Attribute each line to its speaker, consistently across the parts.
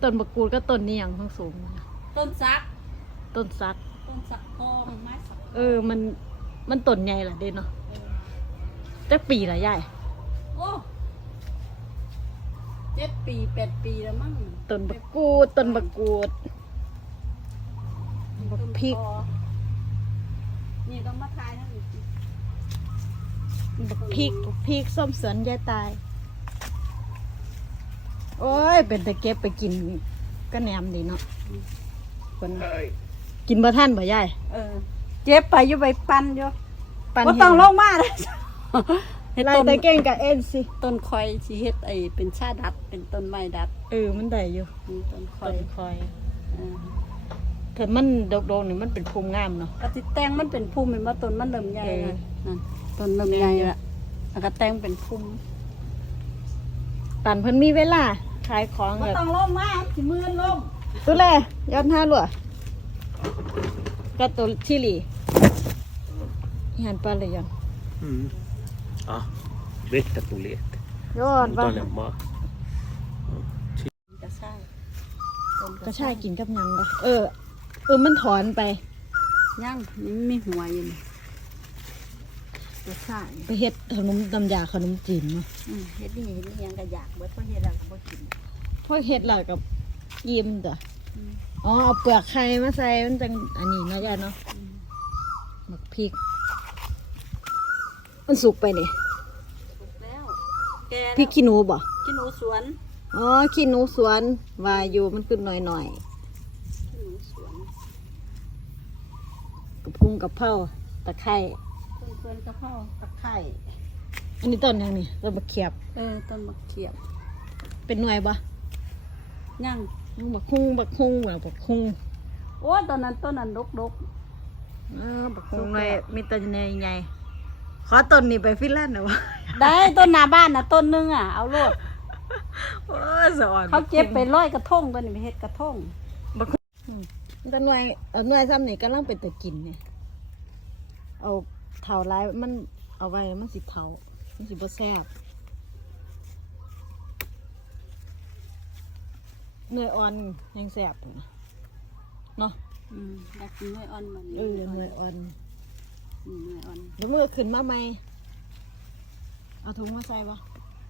Speaker 1: ต้นมะกรูดก็ต้นนี้อย่างทั้งสูง
Speaker 2: ต้นซัก
Speaker 1: ต้นซัก
Speaker 2: ทองไม้สัก
Speaker 1: มันต้นใหญ่ล่ะเด่นเนาะจักปีละยาย
Speaker 2: โอ้7 ปี8 ปีแล้วมั้ง
Speaker 1: ต้นมะกรูดต้นมะกรูดบักพริก
Speaker 2: นี่ต้องมาทายนะ
Speaker 1: บักพริกส้มสวนยายตายโอ้ยเป็นตะเก็บไปกินก็แหนมดีเนาะคนกินบ่ท่านบ่ยาย
Speaker 2: เจ็บไปอยู่ไปปั่นอยู่
Speaker 1: ปั่น
Speaker 2: บ่ต้องลงมาเลย
Speaker 1: ไล่ตะเก่งกับเอ็นสิ
Speaker 2: ต้นคอยสิเฮ็ดเป็นชาดัดเป็นต้นไม้ดัด
Speaker 1: มันได้อยู่
Speaker 2: ต้นคอย
Speaker 1: แต่มันดกๆนี่มันเป็นภูมิงามเนาะ
Speaker 2: กะติแตงมันเป็นภูมิมันต้นมันเริ่มใหญ่นั่นต้นเริ่มใหญ่ละแล้วก็แตงเป็นภูมิ
Speaker 1: ตันเพิ่นมีเวลาขายของ
Speaker 2: บ่ต้องลงมาสิมือลง
Speaker 1: ตัวแลยอด5หลัวก็ตัวชิลีหันปลาเลยยัง
Speaker 3: Ja, vettä tuli, että
Speaker 1: ยอดว่า
Speaker 3: toinen maa.
Speaker 2: กระชาย
Speaker 1: กระชายกินกับยังบ่มันถอนไป
Speaker 2: ย่างนี่มีหัวอยู่กระชาย
Speaker 1: ไปเฮ็ดขนมน้ำยาขนมจีนเนาะ
Speaker 2: เฮ็ดนี่ยังก็อยากเบิดเพราะเฮ็ดแล้วก็บ่กิน
Speaker 1: พอเฮ็ดแล้วกับยิ้มจ้ะเอาเปลือกไข่มาใส่มันจังอันนี้เนาะยายเนาะหมักพริกมันสุกไปนี่
Speaker 2: สุกแล้ว
Speaker 1: พริกขี้หนูบ่
Speaker 2: ขี้หนูสวน
Speaker 1: ขี้หนูสวนว่าอยู่มันขึ้นหน่อย
Speaker 2: ขี้หนูสวน
Speaker 1: กับพุงกับเผาตะไคร้
Speaker 2: เพื่อนกะเพราตะไคร้
Speaker 1: อันนี้ต้นยังนี่ต้นบักเขียบ
Speaker 2: ต้นบักเขียบ
Speaker 1: เป็นหน่วยบ่
Speaker 2: ย่าง
Speaker 1: บักฮุ้งบักฮุ้ง
Speaker 2: โอ้ต้นนั้นดก
Speaker 1: บักฮุ้งเลยมีต้นใหญ่ขอต้นนี้ไปฟินแลนด์หน่อยวะ
Speaker 2: ได้ต้นหน้าบ้านน่ะต้นนึงเอาโลด
Speaker 1: โอ้สะอ่อน
Speaker 2: เขาเก็บไปร้อยกระทงตัวนี้ไปเฮ็ดกระทง
Speaker 1: บักฮุ้งต้นหน่วยซ้ำนี่กำลังเป็นตะกินเนี่ยเอาเถาลายมันเอาไว้มันสิเถามันสิบ่แซ่บเนื้ออ่อนยังแซ่บเนาะ
Speaker 2: อยากกินเนื้ออ่อนมัน
Speaker 1: เนื้ออ่อนแล้วเมื่อขึ้นมาใหม่เอาถุงมาใส่บ่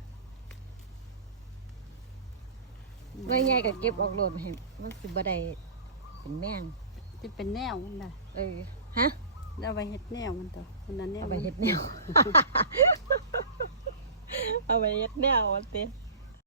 Speaker 1: ไม่ใหญ่ก็เก็บออกโหลดให้มันสิบ่ได้เป็นแมง
Speaker 2: จะเป็นแนวมันได้
Speaker 1: ฮะ
Speaker 2: เอาไปเฮ็ดแนวมันต่อคนนั้นแนว
Speaker 1: เอาไปเฮ็ดแนวเอาไปเฮ็ดแนววันเต้